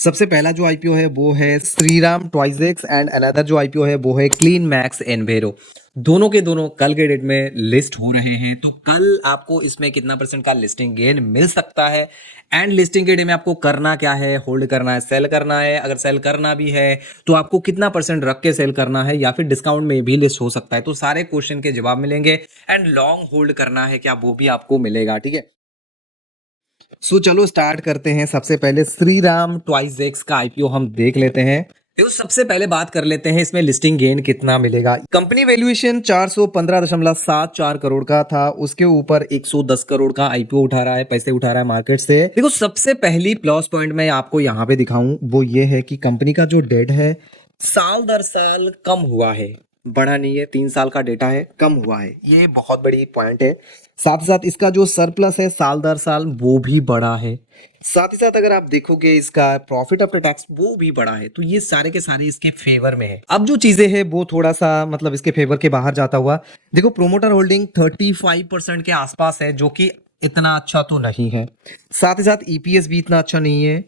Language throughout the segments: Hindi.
सबसे पहला जो आईपीओ है वो है श्रीराम ट्वाइजेक्स एंड अनदर जो आईपीओ है वो है क्लीन मैक्स एनवेरो। दोनों के दोनों कल के डेट में लिस्ट हो रहे हैं, तो कल आपको इसमें कितना परसेंट का लिस्टिंग गेन मिल सकता है एंड लिस्टिंग के डे में आपको करना क्या है, होल्ड करना है, सेल करना है, अगर सेल करना भी है तो आपको कितना परसेंट रख के सेल करना है या फिर डिस्काउंट में भी लिस्ट हो सकता है। तो सारे क्वेश्चन के जवाब मिलेंगे एंड लॉन्ग होल्ड करना है क्या वो भी आपको मिलेगा। ठीक है, सो चलो स्टार्ट करते हैं। सबसे पहले श्रीराम ट्वाइजेक्स का आईपीओ हम देख लेते हैं। तो सबसे पहले बात कर लेते हैं इसमें लिस्टिंग गेन कितना मिलेगा। कंपनी वैल्यूएशन 415.74 करोड़ का था, उसके ऊपर 110 करोड़ का आईपीओ उठा रहा है, पैसे उठा रहा है मार्केट से। देखो सबसे पहली प्लस पॉइंट मैं आपको यहाँ पे दिखाऊं वो ये है कि कंपनी का जो डेट है साल दर साल कम हुआ है, बढ़ा नहीं है। 3 साल का डेटा है, कम हुआ है, ये बहुत बड़ी पॉइंट है। साथ ही साथ इसका जो सरप्लस है साल दर साल वो भी बढ़ा है। साथ ही साथ अगर आप देखोगे इसका प्रॉफिट आफ्टर टैक्स वो भी बढ़ा है। तो ये सारे के सारे इसके फेवर में है। अब जो चीजें हैं वो थोड़ा सा मतलब इसके फेवर के बाहर जाता हुआ, देखो प्रोमोटर होल्डिंग 35% के आसपास है, जो कि इतना अच्छा तो नहीं है। साथ ही साथ ईपीएस भी इतना अच्छा नहीं है।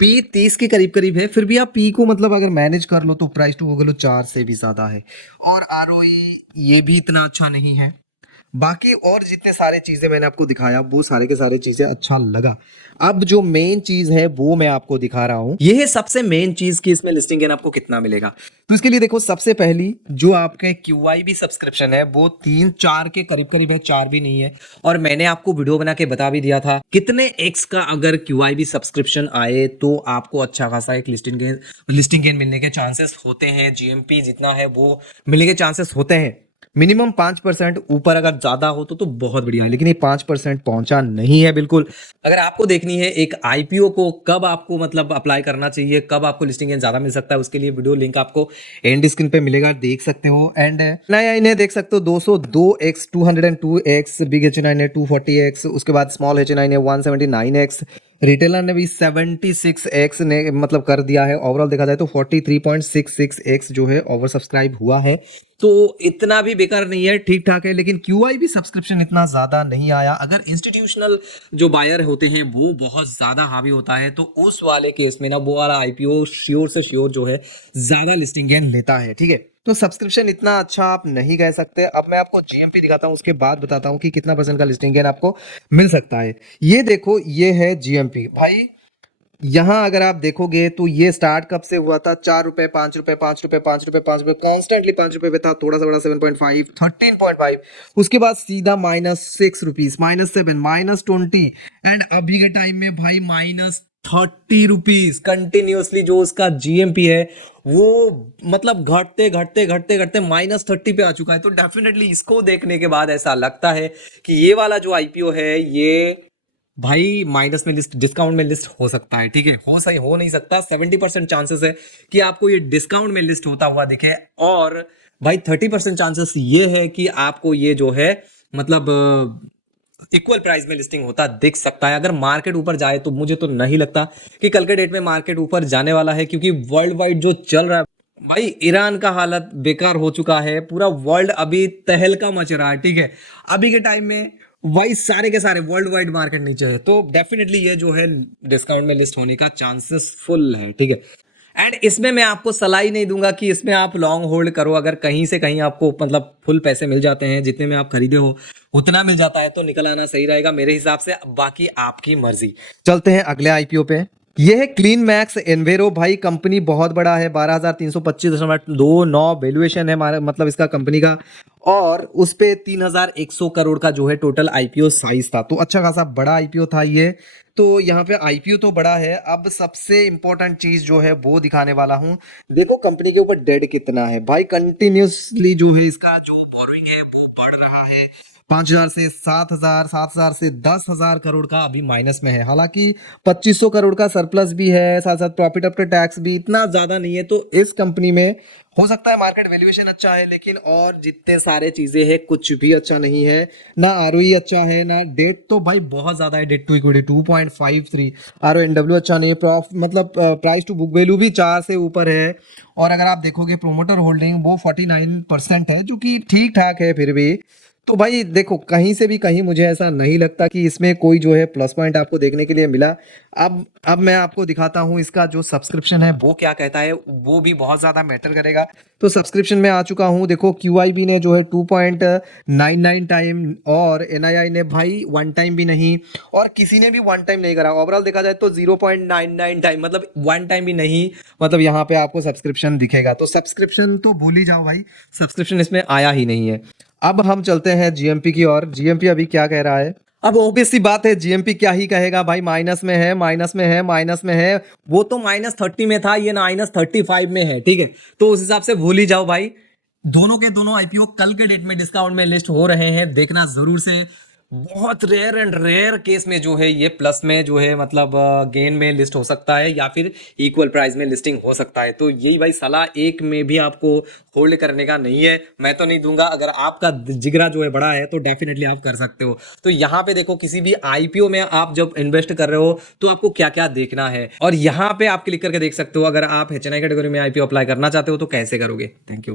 पी 30 के करीब करीब है, फिर भी आप पी को मतलब अगर मैनेज कर लो तो प्राइस टू वैल्यू 4 से भी ज्यादा है। और आरओई ये भी इतना अच्छा नहीं है। बाकी और जितने सारे चीजें मैंने आपको दिखाया वो सारे के सारे चीजें अच्छा लगा। अब जो मेन चीज है वो मैं आपको दिखा रहा हूं, ये है सबसे मेन चीज कि इसमें लिस्टिंग गेन आपको कितना मिलेगा। तो इसके लिए देखो सबसे पहली जो आपके क्यूआईबी सब्सक्रिप्शन है वो 3-4 के करीब करीब है, 4 भी नहीं है। और मैंने आपको वीडियो बना के बता भी दिया था कितने एक्स का अगर क्यूआईबी सब्सक्रिप्शन आए तो आपको अच्छा खासा एक लिस्टिंग गेन मिलने के चांसेस होते हैं। जीएमपी जितना है वो मिलने के चांसेस होते हैं। मिनिमम 5%, ऊपर अगर ज्यादा हो तो बहुत बढ़िया है, लेकिन ये 5% पहुंचा नहीं है बिल्कुल। अगर आपको देखनी है एक आईपीओ को कब आपको मतलब अप्लाई करना चाहिए, कब आपको लिस्टिंग गेन ज्यादा मिल सकता है, उसके लिए वीडियो लिंक आपको एंड स्क्रीन पे मिलेगा, देख सकते हो। एंड नया इन्हें देख सकते हो 202x, 202x, बिग एच9 है 240x, उसके बाद स्मॉल एच9 है 179x, रिटेलर ने भी 76x ने मतलब कर दिया है। ओवरऑल देखा जाए तो 43.66x जो है ओवर सब्सक्राइब हुआ है। तो इतना भी बेकार नहीं है, ठीक ठाक है। लेकिन क्यूआईबी सब्सक्रिप्शन इतना ज्यादा नहीं आया। अगर इंस्टीट्यूशनल जो बायर होते हैं वो बहुत ज्यादा हावी होता है तो उस वाले केस में ना वो वाला आईपीओ श्योर से श्योर जो है ज्यादा लिस्टिंग गेन लेता है। ठीक है, तो सब्सक्रिप्शन इतना अच्छा आप नहीं कह सकते। अब मैं आपको जीएमपी दिखाता हूं, उसके बाद बताता हूं कि कितना परसेंट का लिस्टिंग गेन आपको मिल सकता है। ये देखो, ये है जीएमपी भाई। यहां अगर आप देखोगे तो ये स्टार्ट कब से हुआ था, 4 रुपए, 5 रुपए, 5 रुपए, 5 रुपए, 5 रुपए, कॉन्स्टेंटली 5 रुपए पे था, थोड़ा सा बड़ा 7.5, 13.5, उसके बाद सीधा -6 रुपीज, -7, -20 एंड अभी के टाइम में भाई -30 रुपीज कंटिन्यूअसली जो उसका जीएमपी है वो मतलब घटते घटते घटते घटते -30 पे आ चुका है। तो डेफिनेटली इसको देखने के बाद ऐसा लगता है कि ये वाला जो आईपीओ है ये भाई माइनस में लिस्ट, डिस्काउंट में लिस्ट हो सकता है। ठीक है, हो नहीं सकता, 70% चांसेस है कि आपको ये डिस्काउंट में लिस्ट होता हुआ दिखे। और भाई 30% चांसेस ये है कि आपको ये जो है मतलब इक्वल प्राइस में लिस्टिंग होता दिख सकता है। अगर मार्केट ऊपर जाए तो मुझे तो नहीं लगता कि कल के डेट में मार्केट ऊपर जाने वाला है, क्योंकि वर्ल्ड वाइड जो चल रहा है भाई, ईरान का हालत बेकार हो चुका है, पूरा वर्ल्ड अभी तहलका मच रहा है। ठीक है, अभी के टाइम में वही सारे के सारे वर्ल्ड वाइड मार्केट नीचे है, तो डेफिनेटली ये जो है डिस्काउंट में लिस्ट होने का चांसेस फुल है। ठीक है, एंड इसमें मैं आपको सलाह ही नहीं दूंगा कि इसमें आप लॉन्ग होल्ड करो। अगर कहीं से कहीं आपको मतलब फुल पैसे मिल जाते हैं, जितने में आप खरीदे हो उतना मिल जाता है तो निकल आना सही रहेगा मेरे हिसाब से। बाकी आपकी मर्जी। चलते हैं अगले आईपीओ पे। ये है क्लीन मैक्स एनवेरो। भाई कंपनी बहुत बड़ा है, 12,325.29 वैल्यूएशन है मतलब इसका कंपनी का, और उस पे 3,100 करोड़ का जो है टोटल आईपीओ साइज था। तो अच्छा खासा बड़ा आईपीओ था ये। तो यहाँ पे आईपीओ तो बड़ा है। अब सबसे इंपॉर्टेंट चीज जो है वो दिखाने वाला हूँ। देखो कंपनी के ऊपर डेट कितना है भाई, कंटिन्यूसली जो है इसका जो बोरोइंग है वो बढ़ रहा है। 5,000 से 7,000, 7,000 से 10,000 करोड़ का अभी माइनस में है। हालांकि 2,500 करोड़ का सरप्लस भी है, साथ साथ प्रॉफिट आफ्टर टैक्स भी इतना ज्यादा नहीं है। तो इस कंपनी में हो सकता है मार्केट वैल्यूएशन अच्छा है, लेकिन और जितने सारे चीजें हैं कुछ भी अच्छा नहीं है। ना आरओई अच्छा है, ना डेट तो भाई बहुत ज्यादा है, डेट टू इक्विटी 2.53, आरओएनडब्ल्यू अच्छा नहीं है, मतलब प्राइस टू बुक वैल्यू भी 4 से ऊपर है। और अगर आप देखोगे प्रोमोटर होल्डिंग वो 49% है, जो कि ठीक ठाक है फिर भी। तो भाई देखो, कहीं से भी कहीं मुझे ऐसा नहीं लगता कि इसमें कोई जो है प्लस पॉइंट आपको देखने के लिए मिला। अब मैं आपको दिखाता हूँ इसका जो सब्सक्रिप्शन है वो क्या कहता है, वो भी बहुत ज़्यादा मैटर करेगा। तो सब्सक्रिप्शन में आ चुका हूँ, देखो QIB ने जो है 2.99 टाइम, और NII ने भाई 1 टाइम भी नहीं, और किसी ने भी 1 टाइम नहीं करा। ओवरऑल देखा जाए तो 0.99 टाइम, मतलब 1 टाइम भी नहीं, मतलब यहाँ पे आपको सब्सक्रिप्शन दिखेगा। तो सब्सक्रिप्शन तो भूल ही जाओ भाई, सब्सक्रिप्शन इसमें आया ही नहीं है। अब हम चलते हैं GMP की ओर। GMP अभी क्या कह रहा है? अब ऑब्वियस सी बात है, GMP क्या ही कहेगा भाई, माइनस में है, माइनस में है, माइनस में है। वो तो -30 में था, ये -35 में है, ठीक है। तो उस हिसाब से भूल ही जाओ भाई। दोनों के दोनों IPO कल के डेट में डिस्काउंट में लिस्ट हो रहे हैं, देखना जरूर से। बहुत रेयर एंड रेयर केस में जो है ये प्लस में जो है, मतलब गेन में लिस्ट हो सकता है, या फिर इक्वल प्राइस में लिस्टिंग हो सकता है। तो यही भाई सलाह एक में भी आपको होल्ड करने का नहीं है, मैं तो नहीं दूंगा। अगर आपका जिगरा जो है बड़ा है तो डेफिनेटली आप कर सकते हो। तो यहाँ पे देखो, किसी भी IPO में आप जब इन्वेस्ट कर रहे हो तो आपको क्या क्या देखना है, और यहाँ पे आप क्लिक करके देख सकते हो। अगर आप HNI कैटेगरी में IPO अप्लाई करना चाहते हो तो कैसे करोगे। Thank you.